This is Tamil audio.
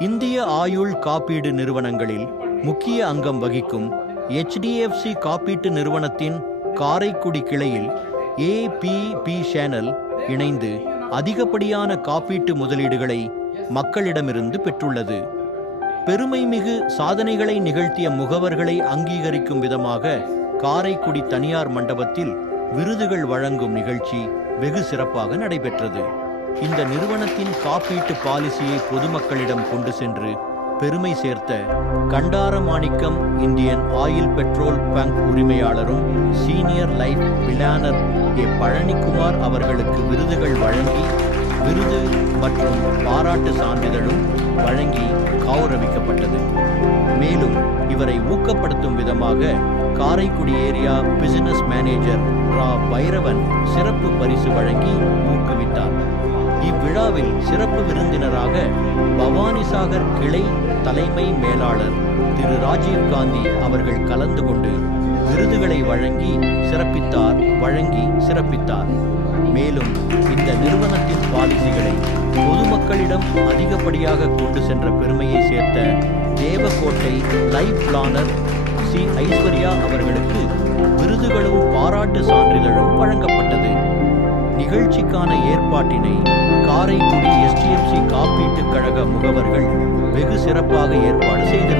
இந்திய ஆயுள் காப்பீடு நிறுவனங்களில் முக்கிய அங்கம் வகிக்கும் எச்டிஎஃப்சி காப்பீட்டு நிறுவனத்தின் காரைக்குடி கிளையில் ஏபிபி சேனல் இணைந்து அதிகப்படியான காப்பீட்டு முதலீடுகளை மக்களிடமிருந்து பெற்றுள்ளது. பெருமைமிகு சாதனைகளை நிகழ்த்திய முகவர்களை அங்கீகரிக்கும் விதமாக காரைக்குடி தனியார் மண்டபத்தில் விருதுகள் வழங்கும் நிகழ்ச்சி வெகு சிறப்பாக நடைபெற்றது. இந்த நிறுவனத்தின் காப்பீட்டு பாலிசியை பொதுமக்களிடம் கொண்டு சென்று பெருமை சேர்த்த Kandaramanikkam Indian oil petrol bunk உரிமையாளரும் senior life planner A Palanikumar அவர்களுக்கு விருதுகள் வழங்கி விருது மற்றும் பாராட்டு சான்றிதழும் வழங்கி கௌரவிக்கப்பட்டது. மேலும் இவரை ஊக்கப்படுத்தும் விதமாக Karaikudi area business manager Ra. Bairavan சிறப்பு பரிசு வழங்கி விழாவில் சிறப்பு விருந்தினராக பவானிசாகர் கிளை தலைமை மேலாளர் திரு ராஜீவ் காந்தி அவர்கள் கலந்து கொண்டு விருதுகளை வழங்கி சிறப்பித்தார் வழங்கி சிறப்பித்தார். மேலும் இந்த நிறுவனத்தின் பாலிசிகளை பொதுமக்களிடம் அதிகப்படியாக கொண்டு சென்ற பெருமையை சேர்த்த Devakottai life planner C Aishwarya அவர்களுக்கு விருதுகளும் பாராட்டு சான்றிதழும் வழங்கப்பட்டது. நிகழ்ச்சிக்கான ஏற்பாட்டினை காரைக்குடி எஸ்டிஎஃப்சி காப்பீட்டுக் கழக முகவர்கள் வெகு சிறப்பாக ஏற்பாடு செய்து